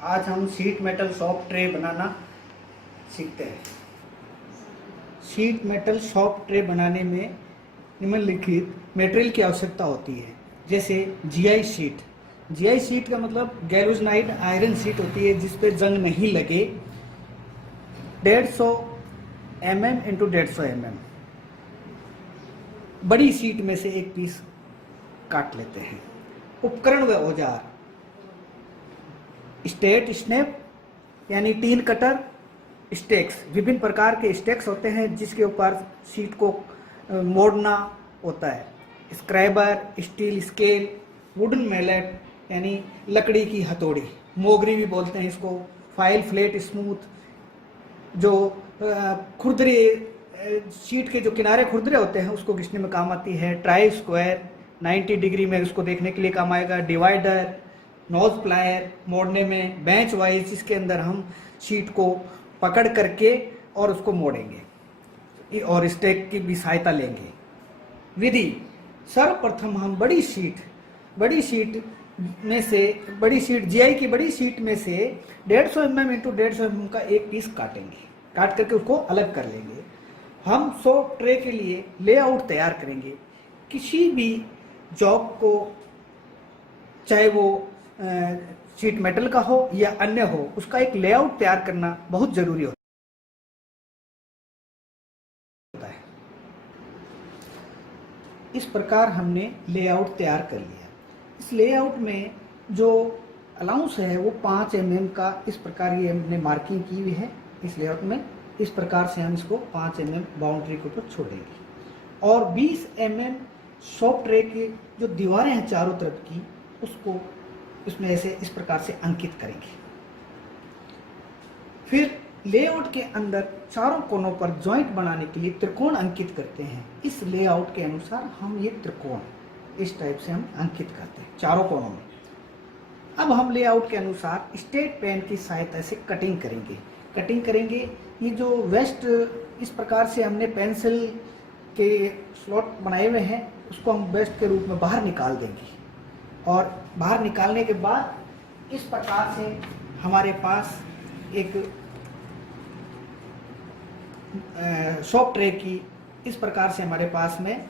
आज हम sheet metal soft tray बनाना सीखते हैं। शीट मेटल सॉफ्ट ट्रे बनाने में निम्नलिखित मटेरियल की आवश्यकता होती है, जैसे जीआई शीट। जीआई शीट का मतलब गैल्वेनाइज्ड आयरन शीट होती है जिस पे जंग नहीं लगे। 150 mm इंटू 150 mm बड़ी शीट में से एक पीस काट लेते हैं। उपकरण व औजार: स्टेट स्नैप यानी टीन कटर, स्टेक्स। विभिन्न प्रकार के स्टेक्स होते हैं जिसके ऊपर शीट को मोड़ना होता है। स्क्रैबर, स्टील स्केल, वुडन मैलेट यानी लकड़ी की हथौड़ी, मोगरी भी बोलते हैं इसको। फाइल फ्लेट स्मूथ, जो खुरदरे शीट के जो किनारे खुरदरे होते हैं उसको घिसने में काम आती है। ट्राई स्क्वायर 90 डिग्री में उसको देखने के लिए काम आएगा। डिवाइडर, नोज प्लायर मोड़ने में। बेंच वाइज जिसके अंदर हम शीट को पकड़ करके और उसको मोड़ेंगे और स्टेक की भी सहायता लेंगे। विधि: सर्वप्रथम हम बड़ी शीट जीआई की बड़ी शीट में से 150 mm इंटू 150 mm का एक पीस काटेंगे। काट करके उसको अलग कर लेंगे। हम सॉफ्ट ट्रे के लिए लेआउट तैयार करेंगे। किसी भी जॉब को, चाहे वो शीट मेटल का हो या अन्य हो, उसका एक लेआउट तैयार करना बहुत जरूरी होता है। इस प्रकार हमने लेआउट तैयार कर लिया। इस लेआउट में जो अलाउंस है वो 5 mm का, इस प्रकार ये हमने मार्किंग की हुई है। इस लेआउट में इस प्रकार से हम इसको 5 mm बाउंड्री के ऊपर छोड़ेंगे और 20 mm सॉफ्ट ट्रे की जो दीवारें हैं चारों तरफ की, उसको इसमें ऐसे इस प्रकार से अंकित करेंगे। फिर लेआउट के अंदर चारों कोनों पर जॉइंट बनाने के लिए त्रिकोण अंकित करते हैं। इस लेआउट के अनुसार हम ये त्रिकोण इस टाइप से हम अंकित करते हैं चारों कोनों में। अब हम लेआउट के अनुसार स्टेट पेन की सहायता से कटिंग करेंगे। ये जो वेस्ट इस प्रकार से हमने पेंसिल के स्लॉट बनाए हुए हैं, उसको हम वेस्ट के रूप में बाहर निकाल देंगे। और बाहर निकालने के बाद इस प्रकार से हमारे पास एक सॉफ्ट ट्रे की इस प्रकार से हमारे पास में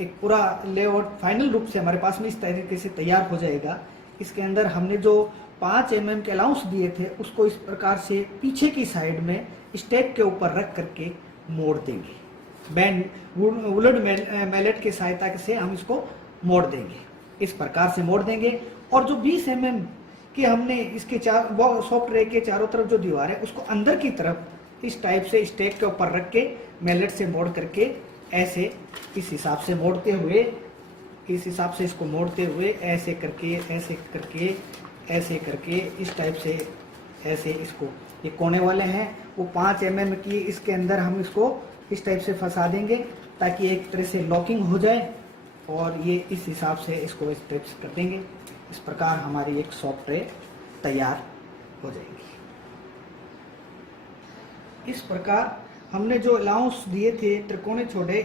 एक पूरा लेआउट फाइनल रूप से हमारे पास में इस तरीके से तैयार हो जाएगा। इसके अंदर हमने जो 5 mm के अलाउंस दिए थे उसको इस प्रकार से पीछे की साइड में स्टेक के ऊपर रख करके मोड़ देंगे। वुडन मैलेट की सहायता से हम इसको मोड़ देंगे। इस प्रकार से मोड़ देंगे और जो 20 mm के हमने इसके सॉफ्ट ट्रे के चारों तरफ जो दीवार है उसको अंदर की तरफ इस टाइप से स्टेक के ऊपर रख के मैलेट से मोड़ करके ऐसे इस हिसाब से इसको मोड़ते हुए ऐसे करके इस टाइप से ऐसे इसको, ये कोने वाले हैं वो 5 mm की, इसके अंदर हम इसको इस टाइप से फंसा देंगे ताकि एक तरह से लॉकिंग हो जाए और ये इस हिसाब से इसको इस टाइप से कर देंगे। इस प्रकार हमारी एक सॉफ्ट ट्रे तैयार हो जाएगी। इस प्रकार हमने जो अलाउंस दिए थे त्रिकोणे छोड़े,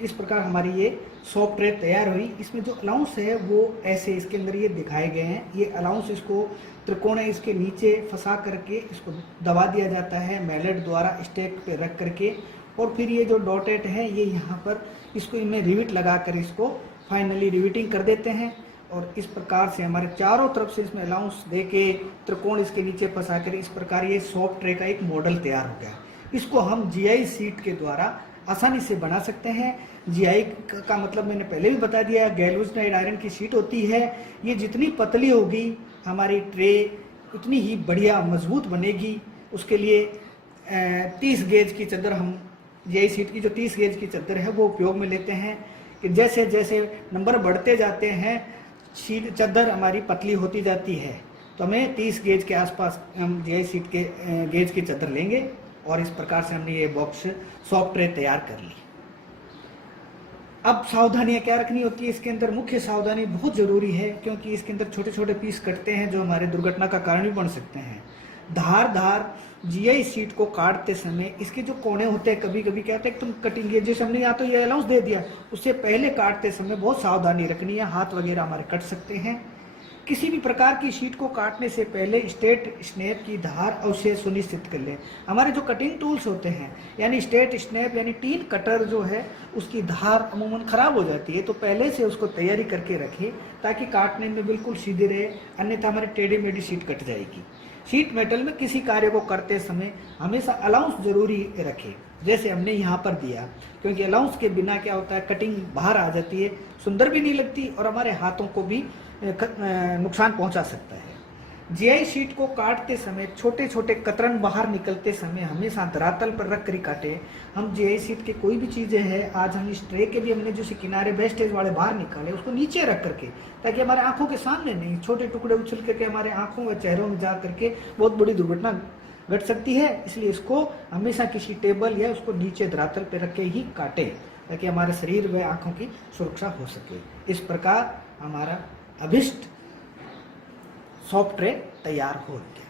इस प्रकार हमारी ये सॉफ्ट ट्रे तैयार हुई। इसमें जो अलाउंस है वो ऐसे इसके अंदर ये दिखाए गए हैं। ये अलाउंस इसको त्रिकोणे इसके नीचे फंसा करके इसको दबा दिया जाता है मैलेट द्वारा स्टेक पे रख करके, और फिर ये जो डॉटेड है ये यहाँ पर इसको इनमें रिविट लगा कर इसको फाइनली रिविटिंग कर देते हैं। और इस प्रकार से हमारे चारों तरफ से इसमें अलाउंस दे के त्रिकोण इसके नीचे फंसा कर इस प्रकार ये सॉफ्ट ट्रे का एक मॉडल तैयार हो गया। इसको हम जीआई शीट के द्वारा आसानी से बना सकते हैं। जीआई का मतलब मैंने पहले भी बता दिया, गैल्वेनाइज्ड आयरन की शीट होती है। ये जितनी पतली होगी हमारी ट्रे उतनी ही बढ़िया मजबूत बनेगी। उसके लिए 30 गेज की चादर, हम जीआई शीट की जो 30 गेज की चादर है वो उपयोग में लेते हैं कि जैसे जैसे नंबर बढ़ते जाते हैं शीट चादर हमारी पतली होती जाती है, तो हमें 30 गेज के आसपास हम जीआई शीट के गेज की चादर लेंगे और इस प्रकार से हमने ये बॉक्स सॉफ्ट ट्रे तैयार कर ली। अब सावधानियां क्या रखनी होती है इसके अंदर? मुख्य सावधानी बहुत जरूरी है क्योंकि इसके अंदर छोटे छोटे पीस कटते हैं जो हमारे दुर्घटना का कारण भी बन सकते हैं। धार जीआई शीट को काटते समय इसके जो कोने होते हैं, कभी कभी कहते हैं तुम कटिंग, जैसे हमने यहाँ तो ये अलाउंस दे दिया, उससे पहले काटते समय बहुत सावधानी रखनी है, हाथ वगैरह हमारे कट सकते हैं। किसी भी प्रकार की शीट को काटने से पहले स्ट्रेट स्नैप की धार अवश्य सुनिश्चित कर लें। हमारे जो कटिंग टूल्स होते हैं यानी स्ट्रेट स्नैप यानी टीन कटर जो है उसकी धार अमूमन ख़राब हो जाती है, तो पहले से उसको तैयारी करके रखें ताकि काटने में बिल्कुल सीधे रहे, अन्यथा हमारी टेढ़ी मेढ़ी शीट कट जाएगी। शीट मेटल में किसी कार्य को करते समय हमेशा अलाउंस जरूरी रखें, जैसे हमने यहाँ पर दिया, क्योंकि अलाउंस के बिना क्या होता है कटिंग बाहर आ जाती है, सुंदर भी नहीं लगती और हमारे हाथों को भी नुकसान पहुंचा सकता है। जीआई शीट को काटते समय छोटे छोटे कतरन बाहर निकलते समय हमेशा धरातल पर रख कर काटे। हम जीआई शीट के कोई भी चीज़ें हैं, आज हम इस ट्रे के भी हमने जो किनारे वेस्टेज वाले बाहर निकाले उसको नीचे रख करके, ताकि हमारे आंखों के सामने नहीं, छोटे टुकड़े उछल करके हमारे आंखों व चेहरों में जा करके बहुत बड़ी दुर्घटना घट सकती है। इसलिए इसको हमेशा किसी टेबल या उसको नीचे धरातल पर रख के ही काटे ताकि हमारे शरीर व आंखों की सुरक्षा हो सके। इस प्रकार हमारा अभिष्ट सॉफ्ट ट्रे तैयार हो गया।